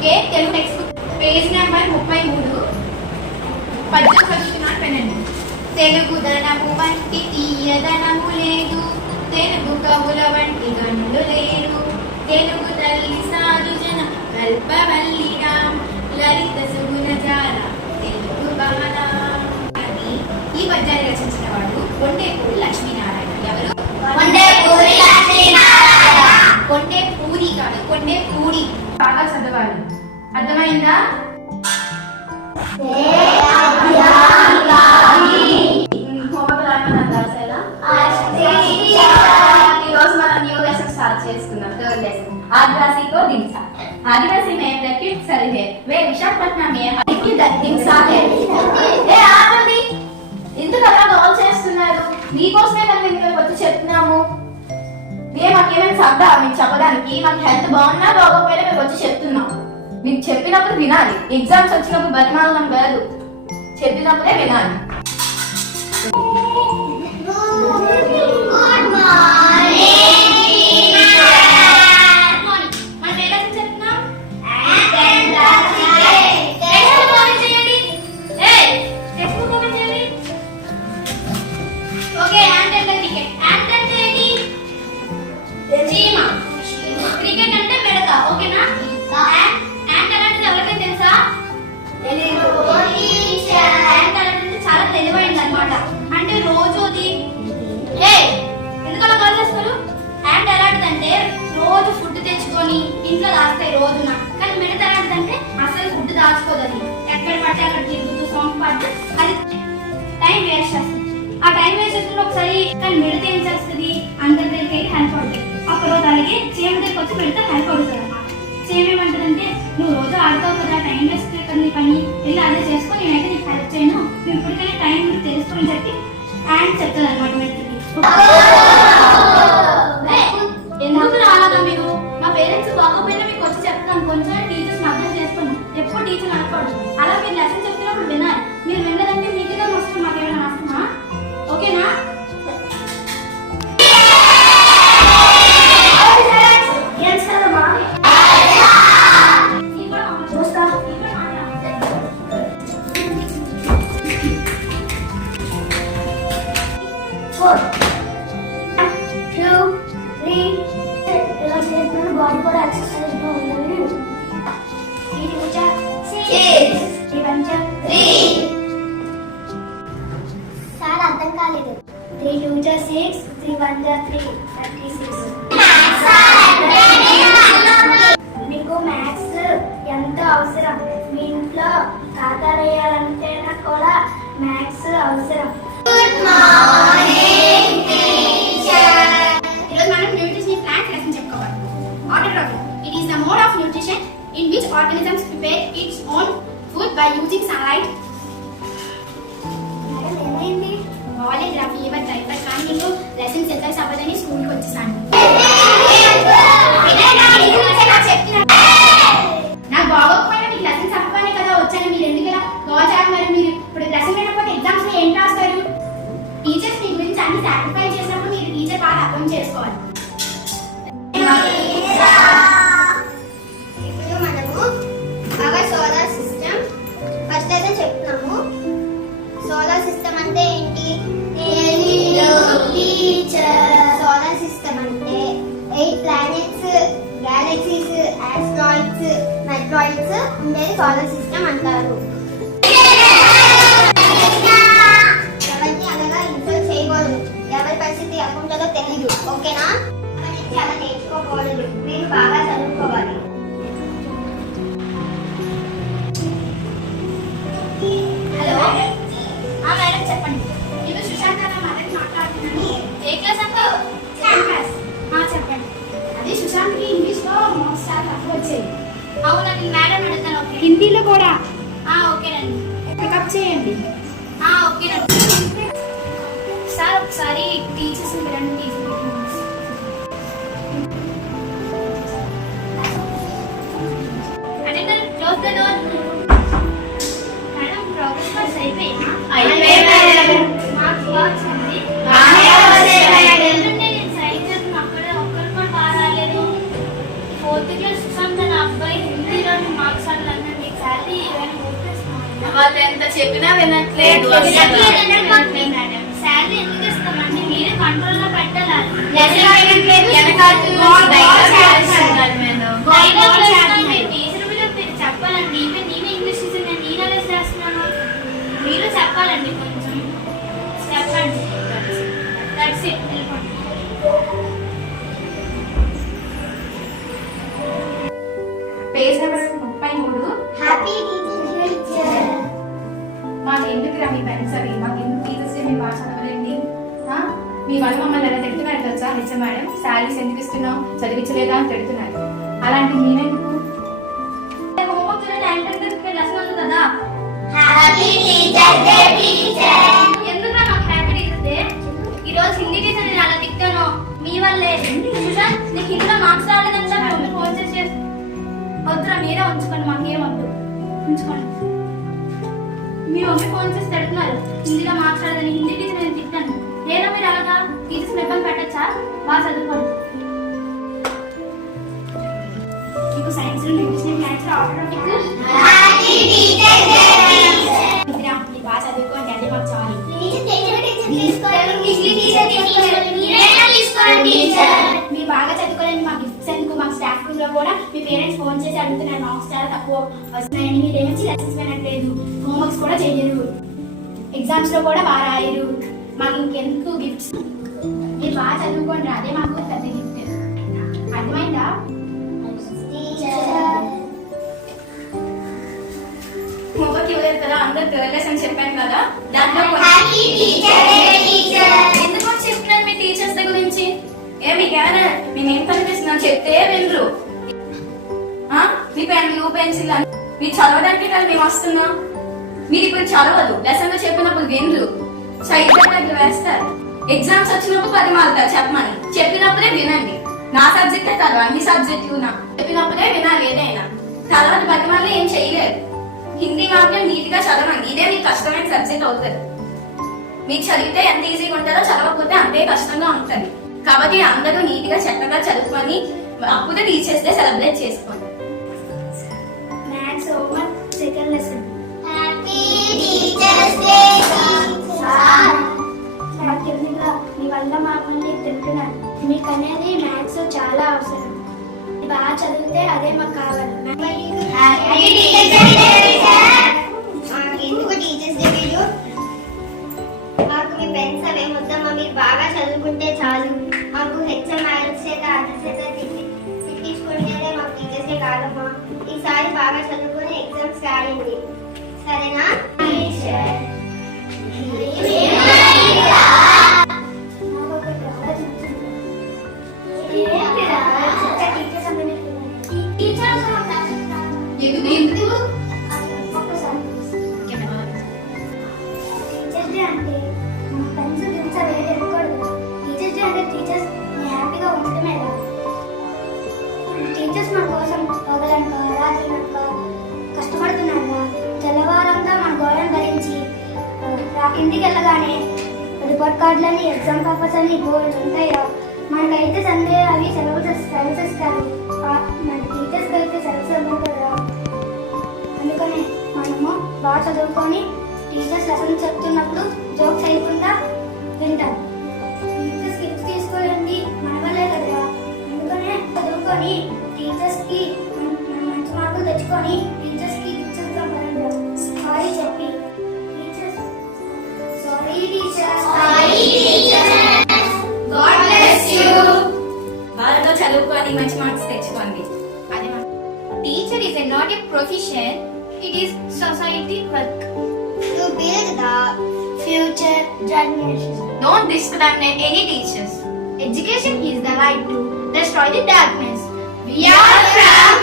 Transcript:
Okay, Telugu text book page number 33. పద్యం చదువుతున్నాను వినండి. తెలుగు ధనము వంటి తీయదనము లేదు, తెలుగు కవుల వంటి గనులు లేరు, తెలుగు తల్లి సాధు జన కల్పవల్లిరా, లలిత సుగుణజాల తెలుగు బాల. అని ఈ పద్యాన్ని రచించిన వాడు కొండేపూరి లక్ష్మీనారాయణ. ఎవరు? కొండేపూరి లక్ష్మీనారాయణ. కొండేపూరి కాదు, కొండేపూరి. బాగా చదవాలి, అర్థమైందా? ఈరోజు మనం న్యూ లెసన్ స్టార్ట్ చేసుకున్నాం. థర్డ్ లెసన్ आदिवासी को दिनसा। आदिवासी में प्रकृति सर है, वे विशाखपट्टनम में की दिनसा है। ఏ ఆపండి, ఎందుకు అలా గోల్ చేస్తున్నారు? మీకోసమే కదా మేము వచ్చి చెప్తున్నాము. మాకేమైనా సబ్దా మీకు చెప్పడానికి? మాకు హెల్త్ బాగున్నా బాగోపోయినా మేము వచ్చి చెప్తున్నాం. మీకు చెప్పినప్పుడు వినాలి. ఎగ్జామ్స్ వచ్చినప్పుడు బతిమాలడం కాదు, చెప్పినప్పుడే వినాలి. ఇంట్లో దాస్తాయి రోజున, కానీ మిడత అంటే అసలు ఫుడ్ దాచుకోదని ఎక్కడ పడితే అక్కడ తిరుగుతూ సాంగ్ పాడితే అది టైం వేస్ట్ చేస్తుంది. ఆ టైం వేస్ట్ చేస్తున్న ఒకసారి కానీ మిడత ఏం చేస్తుంది, అందరి దగ్గరికి హెల్ప్ అవుతుంది. ఒకరోజు అలాగే చీమ దగ్గరికి వచ్చి మిడత హెల్ప్ అవుతుంది అన్నమాట. చీమ ఏమంటుందంటే, నువ్వు రోజు ఆడుతావు కదా, టైం వేస్ట్ కదా నీ పని, వెళ్ళి అదే చేసుకో, నేనైతే నీకు హెల్ప్ చేయను, నువ్వు ఇప్పటికైనా టైం తెలుసుకొని చెప్పి అండ్ చెప్తుంది అనమాట మిడతకి. ఎందుకు రాలాగా మీరు? మా పేరెంట్స్ బాగోపోయినా మీకు వచ్చి చెప్తాను, కొంచెం టీచర్స్ అర్థం చేసుకున్నాం. ఎప్పుడు టీచర్ అనుకోడు, అలా మీరు లెసన్ చెప్పినప్పుడు వినాలి. మీరు వినలేదంటే మీకేదో నష్టం, మాకేమైనా నష్టమా? ఓకేనా? చాలా అర్థం కాలేదు. 3 2 6 3 1 3 36. మీకు మ్యాథ్స్ ఎంతో అవసరం. మీ ఇంట్లో ఖాతాలు వేయాలంటే కూడా మ్యాథ్స్ అవసరం. Good morning teacher. ఈరోజు మనం న్యూట్రిషన్ ప్లాంట్ లెసన్ చెప్పుకోవాలి. Autotrophy. It is the mode of nutrition in which organisms prepare its own food by using sunlight. ఏమైంది? కాలేజ్ రా ఫీవర్ టైఫాయిడ్ కానీ నీకు లెసన్స్ ఎగ్జామ్స్ అవ్వదని స్కూల్కి వచ్చేసాను. నాకు బాగోకపోయినా మీకు లెసన్స్ అవ్వగానే కదా వచ్చాను. మీరు ఎందుకు ఇలా గోచారు? మరి మీరు ఇప్పుడు లెసన్ వినకపోతే ఎగ్జామ్స్ లో ఏం రాస్తారు? టీచర్స్ మీ గురించి అన్ని సాక్రిఫైస్ చేసినప్పుడు మీరు టీచర్ బాగా అర్థం చేసుకోవాలి. ఇప్పుడు మనము అవర్ సోలార్ సిస్టమ్ ఫస్ట్ అయితే చెప్తున్నాము. సోలార్ సిస్టమ్ అంటే ఏంటి? సోలార్ సిస్టమ్ అంటే 8 ప్లానెట్స్, గ్యాలక్సీస్, ఆస్ట్రాయిడ్స్, మెట్రాయిడ్స్ ఉండేది సోలార్ సిస్టమ్ అంటారు. ఎవరిని అలాగా ఇన్సల్ట్ చేయకూడదు. ఎవరి పరిస్థితి ఎలా ఉంటుందో తెలీదు. ఓకేనా? చాలా నేర్చుకోకూడదు. మీరు బాగా చదువుకోవాలి. హలో మేడం చెప్పండి. నేను సుశాంత్ అన్న మదర్ మాట్లాడుతున్నాను. ఏ క్లాస్ అంతా? 10th class. చెప్పండి. అది సుశాంత్కి ఇంగ్లీష్లో మార్క్స్ చాలా తక్కువ వచ్చాయి. అవునండి మేడం అడుగుతాను. హిందీలో కూడా? ఓకేనండి. పికప్ చేయండి. ఓకేనండి సార్. ఒకసారి టీచర్స్ పిల్లల్ని attender close the door. Madam progress cards అయిపోయినా? మార్క్స్ వచ్చింది. నేను సైన్స్ అక్కడ ఒక్కరు కూడా బాగా రాలేదు. 4th క్లాస్ సుశాంత్ అన్న అబ్బాయి హిందీలో మార్క్స్ వాళ్ళు ఎంత చెప్పినా వినట్లేదు శాలరీ ఎందుకు ఇస్తామండి? మీరే కంట్రోల్ లో పెట్టాలి. చెప్పాలండి. ఈవెన్ నేనే ఇంగ్లీష్ టీచర్, నేను అలా చేస్తున్నాను. మీరు చెప్పాలండి, కొంచెం చెప్పండి. That's it. Page number 33. Happy teacher. మాకు ఎందుకు రా మీ పెన్స్ అవి? మాకు ఎందుకు టీచర్స్ డే మీరు బాగా చదవలేండి? మీ వల్ల మమ్మల్ని ఎలా తిడుతున్నారు తెలుసా? హెచ్ఎం మేడం శాలరీస్ ఎందుకు ఇస్తున్నాం, చదివించలేదా అని తిడుతున్నారు. అలాంటి మీరెందుకు? కదా హ్యాపీ టీచర్ డే టీచర్. ఎందుకు నాకు హ్యాపీ టీచర్ డే? ఈ రోజు హిందీ టీచర్ నేను అలా తిట్టాను మీ వల్లే. సుశాంత్, నీకు హిందీలో మార్క్స్ రాలేదంటే మీ మమ్మీ ఫోన్ చేసి వద్దురా మీరే ఉంచుకోండి, మాకేం వద్దు, ఉంచుకోండి. మీ మమ్మీ ఫోన్ చేసి తిడుతున్నారు హిందీలో మార్క్స్ రాలేదని. హిందీ టీచర్ నేను తిట్టాను. లేదా మీరు అలాగా టీచర్స్ ఇబ్బంది పెట్టచ్చా? బాగా చదువుకోండి. మీకు science English maths automatic happy teacher day teacher. మీరు బాగా చదువుకోండి, అదే మాకు చాలు. మీరు బాగా చదువుకోలేని మా గిఫ్ట్స్ ఎందుకు? మా స్టాఫ్ రూమ్ లో కూడా మీ పేరెంట్స్ ఫోన్ చేసి అడుగుతున్నారు మార్క్స్ చాలా తక్కువ వస్తున్నాయని. మీరు ఏమొచ్చి లెసన్స్ వినట్లేదు, హోంవర్క్స్ కూడా చేయరు, ఎగ్జామ్స్ లో కూడా బాగా రాయరు. మాకు ఇంకెందుకు గిఫ్ట్స్? మీరు బాగా చదువుకోండి, అదే మాకు పెద్ద గిఫ్ట్. అర్థమైందా? హోంవర్క్ ఇవ్వలేదు కదా, అందరు థర్డ్ లెసన్ చెప్పాను కదా, దాంట్లో హ్యాపీ టీచర్ డే టీచర్. ఎందుకు చెప్తున్నాను మీ టీచర్స్ గురించి? మీకేమైనా మేమేం కనిపిస్తున్నాం చెప్తే వినరు. మీ పెన్లు పెన్సిల్ మీరు చదవడానికి కదా మేము వస్తున్నాం. మీరు ఇప్పుడు చదవదు, లెసన్ లో చెప్పినప్పుడు వినరు, సైడ్ బ్యాగ్ వేస్తారు. ఎగ్జామ్స్ వచ్చినప్పుడు 10 మార్కులు చెప్పమని చెప్పినప్పుడే వినండి. నా సబ్జెక్టే కాదు, అన్ని సబ్జెక్టులు చెప్పినప్పుడే వినాలి. ఏదైనా తర్వాత 10 మార్కులు ఏం చేయలేదు. హిందీ మాత్రం నీట్ గా చదవండి, ఇదే మీకు కష్టమైన సబ్జెక్ట్ అవుతుంది. మీకు చదివితే ఎంత ఈజీగా ఉంటుందో చదవకపోతే అంతే కష్టంగా ఉంటుంది. కాబట్టి అందరూ నీట్ గా చక్కగా చదువుకొని అప్పుడే టీచర్స్ డే సెలబ్రేట్ చేసుకోండి. Maths homework second lesson. Happy teachers day teacher. మీ వల్ల మామూలు తింటున్నాను. మీకు అనేది మ్యాథ్స్ చాలా అవసరం. బాగా చదివితే అదే మాకు కావాలి. Happy teachers day teacher. ఎందుకు టీచర్స్ డే వీడియో? మాకు మీ పెన్స్ అవే వద్దమ్మా, మీరు బాగా చదువుకుంటే చాలు. మాకు హెచ్ఎం మ్యాథ్స్ చేత అర్థం చేత తిట్టించుకునేదే మాకు టీచర్స్ డే కాదమ్మా. ఈసారి బాగా చదువుకుని ఎగ్జామ్స్ రాయండి, సరేనా? టీచర్స్ మన కోసం పగలనక రాత్రినక కష్టపడుతున్నారా? తెల్లవారంతా మన గోడను భరించి ఇంటికి వెళ్ళగానే రిపోర్ట్ కార్డులని ఎగ్జామ్ పేపర్స్ అని బోర్డు ఉంటాయా? మనకైతే సండే అవి సెలవులు ఇస్తారు, మన టీచర్స్కి అయితే సెలవులు ఇవ్వరు కదా. అందుకనే మనము బాగా చదువుకొని టీచర్స్ లెసన్ చెప్తున్నప్పుడు జోక్స్ చేయకుండా వింటాం. టీచర్స్ గిఫ్ట్స్ తీసుకోలేండి మన వల్లే కదా. అందుకనే చదువుకొని టీచర్స్కి మంచి మార్కులు తెచ్చుకొని టీచర్స్కి గిఫ్ట్స్ ఇస్తాం కదండి. సారీ చెప్పి sorry teacher. God bless you. బాగా చదువుకొని మంచి మార్క్స్ తెచ్చుకోండి. అదే teacher is not a profession, it is society work. To build the future generation. Don't discriminate any teachers. Education is the right to destroy the darkness. We are from